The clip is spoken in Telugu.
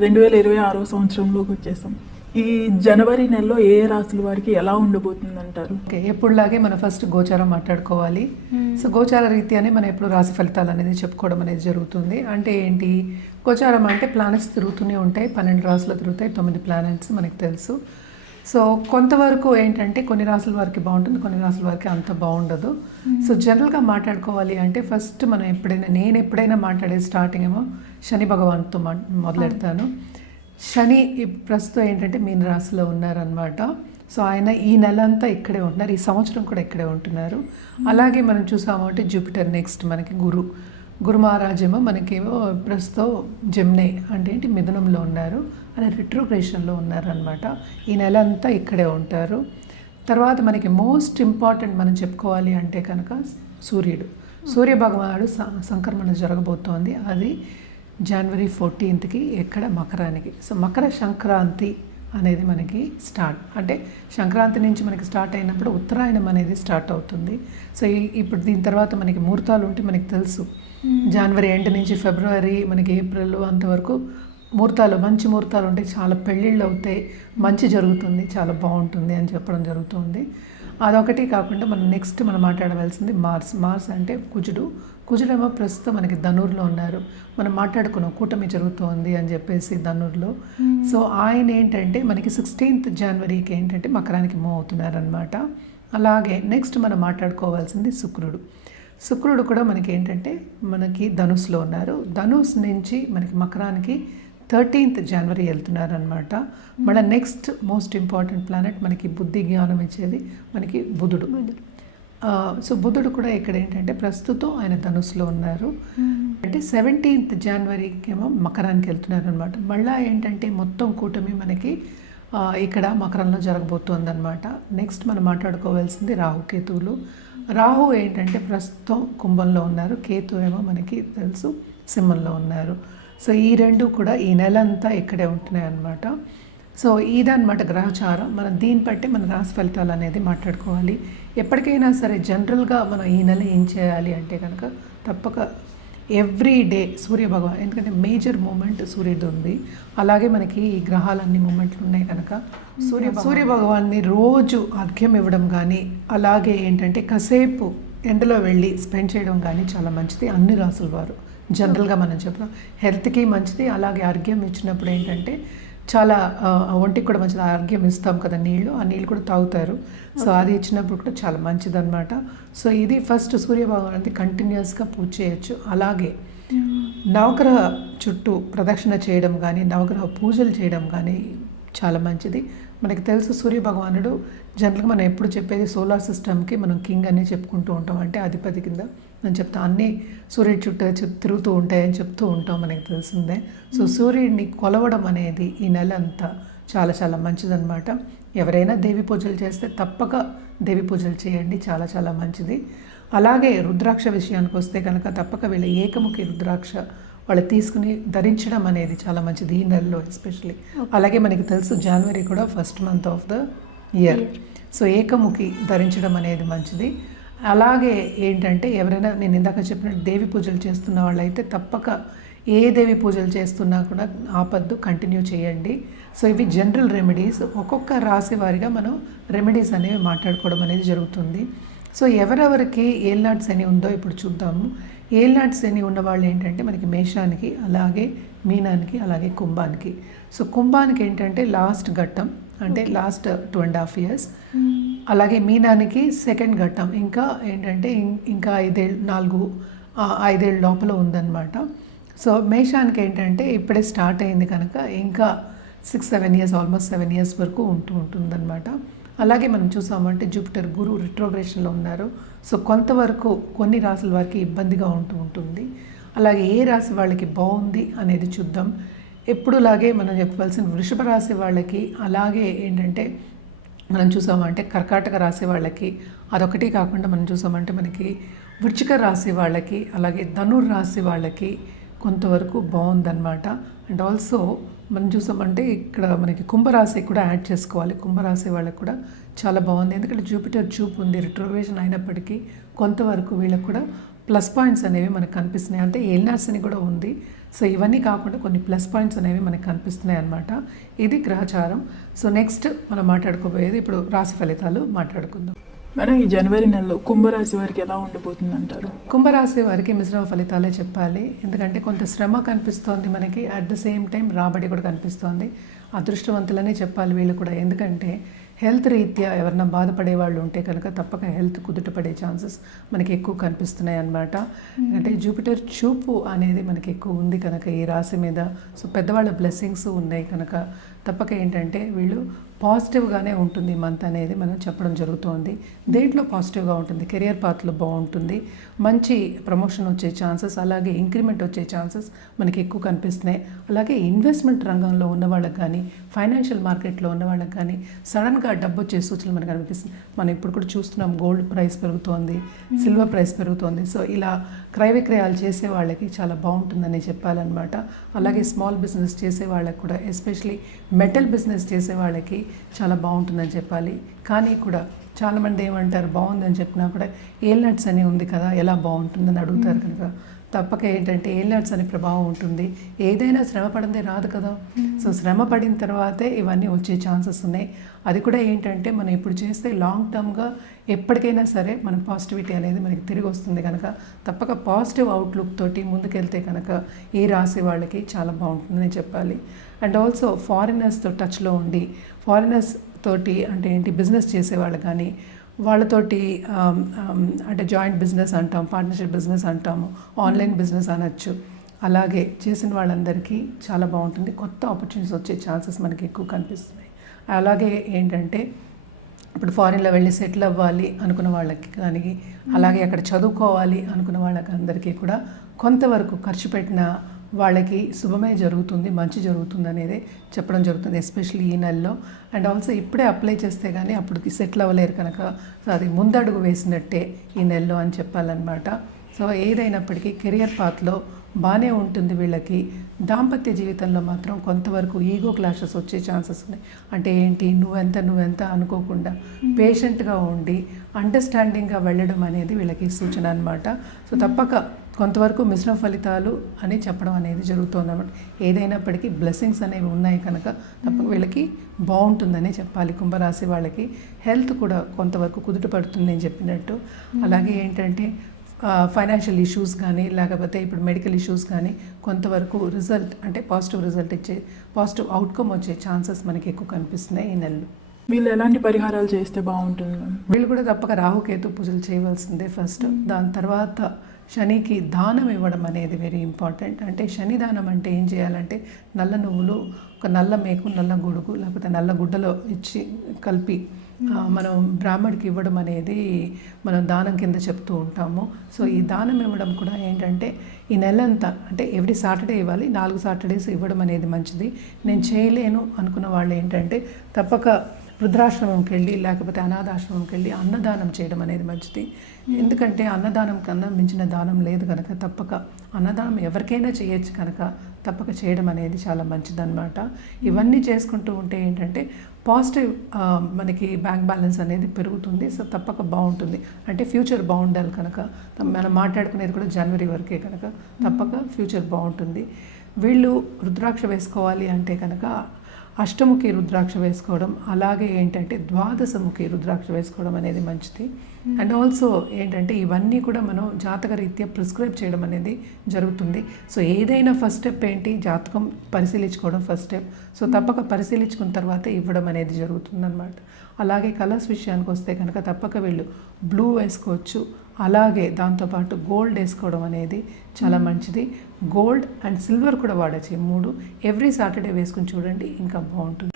2026 సంవత్సరంలోకి వచ్చేసాం. ఈ జనవరి నెలలో ఏ రాశుల వారికి ఎలా ఉండబోతుంది అంటారు? ఓకే, ఎప్పుడులాగే మనం ఫస్ట్ గోచారం మాట్లాడుకోవాలి. సో గోచార రీత్యానే మనం ఎప్పుడు రాశి ఫలితాలు అనేది చెప్పుకోవడం అనేది జరుగుతుంది. అంటే ఏంటి, గోచారం అంటే ప్లానెట్స్ తిరుగుతూనే ఉంటాయి. 12 రాశులు తిరుగుతాయి, 9 ప్లానెట్స్ మనకు తెలుసు. సో కొంతవరకు ఏంటంటే కొన్ని రాసుల వారికి బాగుంటుంది, కొన్ని రాసుల వారికి అంత బాగుండదు. సో జనరల్గా మాట్లాడుకోవాలి అంటే ఫస్ట్ మనం నేను ఎప్పుడైనా మాట్లాడే స్టార్టింగ్ ఏమో శని భగవాన్తో మొదలెడతాను. శని ప్రస్తుతం ఏంటంటే మీన రాశిలో ఉన్నారనమాట. సో ఆయన ఈ నెల అంతా ఇక్కడే ఉంటున్నారు, ఈ సంవత్సరం కూడా ఇక్కడే ఉంటున్నారు. అలాగే మనం చూసాము అంటే జూపిటర్, నెక్స్ట్ మనకి గురు మహారాజేమో మనకేమో ప్రస్తుతం జెమిని అంటే ఏంటి మిథునంలో ఉన్నారు, ఆయన రిట్రోగ్రేషన్లో ఉన్నారనమాట. ఈ నెల అంతా ఇక్కడే ఉంటారు. తర్వాత మనకి మోస్ట్ ఇంపార్టెంట్ మనం చెప్పుకోవాలి అంటే కనుక సూర్య భగవానుడు సంక్రమణ జరగబోతోంది. అది జనవరి 14కి ఎక్కడ మకరానికి. సో మకర సంక్రాంతి అనేది మనకి స్టార్ట్, అంటే సంక్రాంతి నుంచి మనకి స్టార్ట్ అయినప్పుడు ఉత్తరాయణం అనేది స్టార్ట్ అవుతుంది. సో ఇప్పుడు దీని తర్వాత మనకి ముహూర్తాలు ఉంటే మనకి తెలుసు, జనవరి ఎండ్ నుంచి ఫిబ్రవరి మనకి ఏప్రిల్ అంతవరకు మంచి ముహూర్తాలు ఉంటాయి, చాలా పెళ్ళిళ్ళు అవుతాయి, మంచి జరుగుతుంది, చాలా బాగుంటుంది అని చెప్పడం జరుగుతుంది. అదొకటి కాకుండా మనం నెక్స్ట్ మనం మాట్లాడవలసింది మార్స్ అంటే కుజుడేమో ప్రస్తుతం మనకి ధనుర్లో ఉన్నారు. మనం మాట్లాడుకున్నాం కూటమి జరుగుతోంది అని చెప్పేసి ధనుర్లో. సో ఆయన ఏంటంటే మనకి 16th జనవరికి ఏంటంటే మకరానికి మూవ్ అవుతున్నారనమాట. అలాగే నెక్స్ట్ మనం మాట్లాడుకోవాల్సింది శుక్రుడు కూడా మనకి ఏంటంటే మనకి ధనుస్లో ఉన్నారు. ధనుస్ నుంచి మనకి మకరానికి 13th జనవరి వెళ్తున్నారనమాట. మళ్ళీ నెక్స్ట్ మోస్ట్ ఇంపార్టెంట్ ప్లానెట్ మనకి బుద్ధి జ్ఞానం ఇచ్చేది మనకి బుధుడు. సో బుధుడు కూడా ఇక్కడ ఏంటంటే ప్రస్తుతం ఆయన ధనుస్లో ఉన్నారు. అంటే 17th జనవరికి ఏమో మకరానికి వెళ్తున్నారు అనమాట. మళ్ళీ ఏంటంటే మొత్తం కూటమి మనకి ఇక్కడ మకరంలో జరగబోతుంది అనమాట. నెక్స్ట్ మనం మాట్లాడుకోవాల్సింది రాహుకేతువులు. రాహు ఏంటంటే ప్రస్తుతం కుంభంలో ఉన్నారు, కేతు ఏమో మనకి తెలుసు సింహంలో ఉన్నారు. సో ఈ రెండు కూడా ఈ నెల అంతా ఇక్కడే ఉంటున్నాయి అన్నమాట. సో ఇదన్నమాట గ్రహచారం. మనం దీన్ని బట్టి మన రాశి ఫలితాలు అనేది మాట్లాడుకోవాలి. ఎప్పటికైనా సరే జనరల్గా మనం ఈ నెల ఏం చేయాలి అంటే కనుక తప్పక ఎవ్రీ డే సూర్యభగవాన్, ఎందుకంటే మేజర్ మూమెంట్ సూర్యుడు ఉంది. అలాగే మనకి ఈ గ్రహాలన్నీ మూమెంట్లు ఉన్నాయి కనుక సూర్యభగవాన్ని రోజు అర్ఘ్యం ఇవ్వడం కానీ, అలాగే ఏంటంటే కాసేపు ఎండలో వెళ్ళి స్పెండ్ చేయడం కానీ చాలా మంచిది. అన్ని రాసుల వారు జనరల్గా మనం చెప్తాం హెల్త్కి మంచిది. అలాగే అర్ఘ్యం ఇచ్చినప్పుడు ఏంటంటే చాలా ఒంటికి కూడా మంచిది. అర్ఘ్యం ఇస్తాం కదా, ఆ నీళ్ళు కూడా తాగుతారు. సో అది ఇచ్చినప్పుడు కూడా చాలా మంచిదన్నమాట. సో ఇది ఫస్ట్ సూర్యభగవానికి కంటిన్యూస్గా పూజ చేయొచ్చు. అలాగే నవగ్రహ చుట్టూ ప్రదక్షిణ చేయడం కానీ, నవగ్రహ పూజలు చేయడం కానీ చాలా మంచిది. మనకి తెలుసు సూర్యభగవానుడు జనరల్గా మనం ఎప్పుడు చెప్పేది సోలార్ సిస్టమ్కి మనం కింగ్ అని చెప్పుకుంటూ ఉంటాం, అంటే అధిపతి కింద నేను చెప్తాను. అన్నీ సూర్యుడి చుట్టూ తిరుగుతూ ఉంటాయని చెప్తూ ఉంటాం, మనకి తెలిసిందే. సో సూర్యుడిని కొలవడం అనేది ఈ నెల అంతా చాలా చాలా మంచిదన్నమాట. ఎవరైనా దేవి పూజలు చేస్తే తప్పక దేవి పూజలు చేయండి, చాలా చాలా మంచిది. అలాగే రుద్రాక్ష విషయానికి వస్తే కనుక తప్పక వీళ్ళ ఏకముఖి రుద్రాక్ష వాళ్ళు తీసుకుని ధరించడం అనేది చాలా మంచిది ఈ నెలలో ఎస్పెషలీ. అలాగే మనకి తెలుసు జనవరి కూడా first month of the year. So ఏకముఖి ధరించడం అనేది మంచిది. అలాగే ఏంటంటే ఎవరైనా నేను ఇందాక చెప్పినట్టు దేవి పూజలు చేస్తున్న వాళ్ళైతే తప్పక ఏ దేవి పూజలు చేస్తున్నా కూడా ఆపద్దు, కంటిన్యూ చేయండి. సో ఇవి జనరల్ రెమెడీస్. ఒక్కొక్క రాశి వారిగా మనం రెమెడీస్ అనేవి మాట్లాడుకోవడం అనేది జరుగుతుంది. సో ఎవరెవరికి ఏల్నాటి శని ఉందో ఇప్పుడు చూద్దాము. ఏల్నాటి శని ఉన్న వాళ్ళు ఏంటంటే మనకి మేషానికి, అలాగే మీనానికి, అలాగే కుంభానికి. సో కుంభానికి ఏంటంటే లాస్ట్ ఘట్టం, అంటే లాస్ట్ 2.5 years. అలాగే మీనానికి సెకండ్ ఘట్టం, ఇంకా ఏంటంటే ఇంకా 5 ఏళ్ళ లోపల ఉందన్నమాట. సో మేషానికి ఏంటంటే ఇప్పుడే స్టార్ట్ అయింది కనుక ఇంకా 6-7 years, ఆల్మోస్ట్ 7 years వరకు ఉంటుందన్నమాట. అలాగే మనం చూసామంటే జూపిటర్ గురు రిట్రోగ్రేషన్లో ఉన్నారు. సో కొంతవరకు కొన్ని రాశుల వారికి ఇబ్బందిగా ఉంటుంది. అలాగే ఏ రాశి వాళ్ళకి బాగుంది అనేది చూద్దాం. ఎప్పుడులాగే మనం చెప్పవలసిన వృషభ రాశి వాళ్ళకి, అలాగే ఏంటంటే మనం చూసామంటే కర్కాటక రాశి వాళ్ళకి, అదొకటి కాకుండా మనం చూసామంటే మనకి వృశ్చిక రాశి వాళ్ళకి, అలాగే ధనుర్ రాశి వాళ్ళకి కొంతవరకు బాగుందన్నమాట. అండ్ ఆల్సో మనం చూసామంటే ఇక్కడ మనకి కుంభరాశి కూడా యాడ్ చేసుకోవాలి. కుంభరాశి వాళ్ళకి కూడా చాలా బాగుంది, ఎందుకంటే జూపిటర్ చూపు ఉంది, రిట్రోగ్రేషన్ అయినప్పటికీ కొంతవరకు వీళ్ళకి కూడా ప్లస్ పాయింట్స్ అనేవి మనకు కనిపిస్తున్నాయి. అంటే ఏలినాడ్స్ని కూడా ఉంది. సో ఇవన్నీ కాకుండా కొన్ని ప్లస్ పాయింట్స్ అనేవి మనకు కనిపిస్తున్నాయి అన్నమాట. ఇది గ్రహచారం. సో నెక్స్ట్ మనం మాట్లాడుకోబోయేది ఇప్పుడు రాశి ఫలితాలు మాట్లాడుకుందాం. మేడం, ఈ జనవరి నెలలో కుంభరాశి వారికి ఎలా ఉండిపోతుంది అంటారు? కుంభరాశి వారికి మిశ్రమ ఫలితాలే చెప్పాలి. ఎందుకంటే కొంత శ్రమ కనిపిస్తోంది మనకి, అట్ ద సేమ్ టైం రాబడి కూడా కనిపిస్తోంది. అదృష్టవంతులనే చెప్పాలి వీళ్ళు కూడా. ఎందుకంటే హెల్త్ రీత్యా ఎవరైనా బాధపడే వాళ్ళు ఉంటే కనుక తప్పక హెల్త్ కుదుటపడే ఛాన్సెస్ మనకి ఎక్కువ కనిపిస్తున్నాయి అన్నమాట. అంటే జూపిటర్ చూపు అనేది మనకి ఎక్కువ ఉంది కనుక ఈ రాశి మీద. సో పెద్దవాళ్ళ బ్లెస్సింగ్స్ ఉన్నాయి కనుక తప్పక ఏంటంటే వీళ్ళు పాజిటివ్గానే ఉంటుంది మంత్ అనేది మనం చెప్పడం జరుగుతోంది. దేంట్లో పాజిటివ్గా ఉంటుంది, కెరియర్ పాత్లో బాగుంటుంది, మంచి ప్రమోషన్ వచ్చే ఛాన్సెస్, అలాగే ఇంక్రిమెంట్ వచ్చే ఛాన్సెస్ మనకి ఎక్కువ కనిపిస్తున్నాయి. అలాగే ఇన్వెస్ట్మెంట్ రంగంలో ఉన్న వాళ్ళకి కానీ, ఫైనాన్షియల్ మార్కెట్లో ఉన్న వాళ్ళకి కానీ సడన్గా డబ్బు వచ్చే సూచనలు మనకు కనిపిస్తుంది. మనం ఇప్పుడు కూడా చూస్తున్నాం, గోల్డ్ ప్రైస్ పెరుగుతోంది, సిల్వర్ ప్రైస్ పెరుగుతోంది. సో ఇలా క్రయ విక్రయాలు చేసే వాళ్ళకి చాలా బాగుంటుందని చెప్పాలన్నమాట. అలాగే స్మాల్ బిజినెస్ చేసే వాళ్ళకి కూడా, ఎస్పెషలీ మెటల్ బిజినెస్ చేసే వాళ్ళకి చాలా బాగుంటుందని చెప్పాలి. కానీ కూడా చాలామంది ఏమంటారు, బాగుందని చెప్పినా కూడా ఏల్నట్స్ అని ఉంది కదా, ఎలా బాగుంటుందని అడుగుతారు కనుక తప్పక ఏంటంటే ఏల్నట్స్ అనే ప్రభావం ఉంటుంది. ఏదైనా శ్రమ పడిందే రాదు కదా. సో శ్రమ పడిన తర్వాతే ఇవన్నీ వచ్చే ఛాన్సెస్ ఉన్నాయి. అది కూడా ఏంటంటే మనం ఇప్పుడు చేస్తే లాంగ్ టర్మ్గా ఎప్పటికైనా సరే మన పాజిటివిటీ అనేది మనకి తిరిగి వస్తుంది కనుక తప్పక పాజిటివ్ అవుట్లుక్ తోటి ముందుకెళ్తే కనుక ఈ రాశి వాళ్ళకి చాలా బాగుంటుందని చెప్పాలి. అండ్ ఆల్సో ఫారినర్స్తో టచ్లో ఉండి, ఫారినర్స్ తోటి అంటే ఏంటి బిజినెస్ చేసేవాళ్ళు కానీ వాళ్ళతోటి అంటే జాయింట్ బిజినెస్ అంటాం, పార్ట్నర్షిప్ బిజినెస్ అంటాము, ఆన్లైన్ బిజినెస్ అనొచ్చు. అలాగే చేసిన వాళ్ళందరికీ చాలా బాగుంటుంది. కొత్త ఆపర్చునిటీస్ వచ్చే ఛాన్సెస్ మనకి ఎక్కువ కనిపిస్తున్నాయి. అలాగే ఏంటంటే ఇప్పుడు ఫారిన్లో వెళ్ళి సెటిల్ అవ్వాలి అనుకున్న వాళ్ళకి కానీ, అలాగే అక్కడ చదువుకోవాలి అనుకున్న వాళ్ళకి అందరికీ కూడా కొంతవరకు ఖర్చు పెట్టిన వాళ్ళకి శుభమే జరుగుతుంది, మంచి జరుగుతుంది అనేది చెప్పడం జరుగుతుంది, ఎస్పెషల్లీ ఈ నెలలో. అండ్ ఆల్సో ఇప్పుడే అప్లై చేస్తే కానీ అప్పటికి సెటిల్ అవ్వలేరు కనుక అది ముందడుగు వేసినట్టే ఈ నెలలో అని చెప్పాలన్నమాట. సో ఏదైనప్పటికీ కెరియర్ పాత్లో బాగానే ఉంటుంది వీళ్ళకి. దాంపత్య జీవితంలో మాత్రం కొంతవరకు ఈగో క్లాషెస్ వచ్చే ఛాన్సెస్ ఉన్నాయి. అంటే ఏంటి, నువ్వెంత అనుకోకుండా పేషెంట్గా ఉండి అండర్స్టాండింగ్గా వెళ్ళడం అనేది వీళ్ళకి సూచన అన్నమాట. సో తప్పక కొంతవరకు మిశ్రమ ఫలితాలు అని చెప్పడం అనేది జరుగుతుంది అన్నమాట. ఏదైనప్పటికీ బ్లెస్సింగ్స్ అనేవి ఉన్నాయి కనుక తప్పక వీళ్ళకి బాగుంటుందని చెప్పాలి. కుంభరాశి వాళ్ళకి హెల్త్ కూడా కొంతవరకు కుదుట పడుతుంది అని చెప్పినట్టు. అలాగే ఏంటంటే ఫైనాన్షియల్ ఇష్యూస్ కానీ, లేకపోతే ఇప్పుడు మెడికల్ ఇష్యూస్ కానీ కొంతవరకు రిజల్ట్ అంటే పాజిటివ్ రిజల్ట్ ఇచ్చే, పాజిటివ్ అవుట్కమ్ వచ్చే ఛాన్సెస్ మనకి ఎక్కువ కనిపిస్తున్నాయి ఈ నెలలో. వీళ్ళు ఎలాంటి పరిహారాలు చేస్తే బాగుంటుంది? వీళ్ళు కూడా తప్పక రాహుకేతు పూజలు చేయవలసిందే ఫస్ట్. దాని తర్వాత శనికి దానం ఇవ్వడం అనేది వెరీ ఇంపార్టెంట్. అంటే శని దానం అంటే ఏం చేయాలంటే నల్ల నువ్వులు, ఒక నల్ల మేకు, నల్ల గొడుగు, లేకపోతే నల్ల గుడ్డలో ఇచ్చి కలిపి మనం బ్రాహ్మడికి ఇవ్వడం అనేది మనం దానం కింద చెప్తూ ఉంటాము. సో ఈ దానం ఇవ్వడం కూడా ఏంటంటే ఈ నెలంతా అంటే ఎవ్రీ సాటర్డే ఇవ్వాలి, 4 సాటర్డేస్ ఇవ్వడం అనేది మంచిది. నేను చేయలేను అనుకున్న వాళ్ళు ఏంటంటే తప్పక వృద్ధాశ్రమంకి వెళ్ళి, లేకపోతే అనాథాశ్రమంకి వెళ్ళి అన్నదానం చేయడం అనేది మంచిది. ఎందుకంటే అన్నదానం కన్నా మించిన దానం లేదు కనుక తప్పక అన్నదానం ఎవరికైనా చేయొచ్చు కనుక తప్పక చేయడం అనేది చాలా మంచిదన్నమాట. ఇవన్నీ చేసుకుంటూ ఉంటే ఏంటంటే పాజిటివ్ మనకి బ్యాంక్ బ్యాలెన్స్ అనేది పెరుగుతుంది. సో తప్పక బాగుంటుంది. అంటే ఫ్యూచర్ బాగుండాలి కనుక మనం మాట్లాడుకునేది కూడా జనవరి వరకే కనుక తప్పక ఫ్యూచర్ బాగుంటుంది. వీళ్ళు రుద్రాక్ష వేసుకోవాలి అంటే కనుక అష్టముఖి రుద్రాక్ష వేసుకోవడం, అలాగే ఏంటంటే ద్వాదశముఖి రుద్రాక్ష వేసుకోవడం అనేది మంచిది. అండ్ ఆల్సో ఏంటంటే ఇవన్నీ కూడా మనం జాతక రీత్యా ప్రిస్క్రైబ్ చేయడం అనేది జరుగుతుంది. సో ఏదైనా ఫస్ట్ స్టెప్ ఏంటి, జాతకం పరిశీలించుకోవడం ఫస్ట్ స్టెప్. సో తప్పక పరిశీలించుకున్న తర్వాత ఇవ్వడం అనేది జరుగుతుందన్నమాట. అలాగే కలర్స్ విషయానికి వస్తే కనుక తప్పక వీళ్ళు బ్లూ వేసుకోవచ్చు. అలాగే దాంతోపాటు గోల్డ్ వేసుకోవడం అనేది చాలా మంచిది. గోల్డ్ అండ్ సిల్వర్ కూడా వాడచ్చు. 3 ఎవ్రీ సాటర్డే వేసుకుని చూడండి, ఇంకా బాగుంటుంది.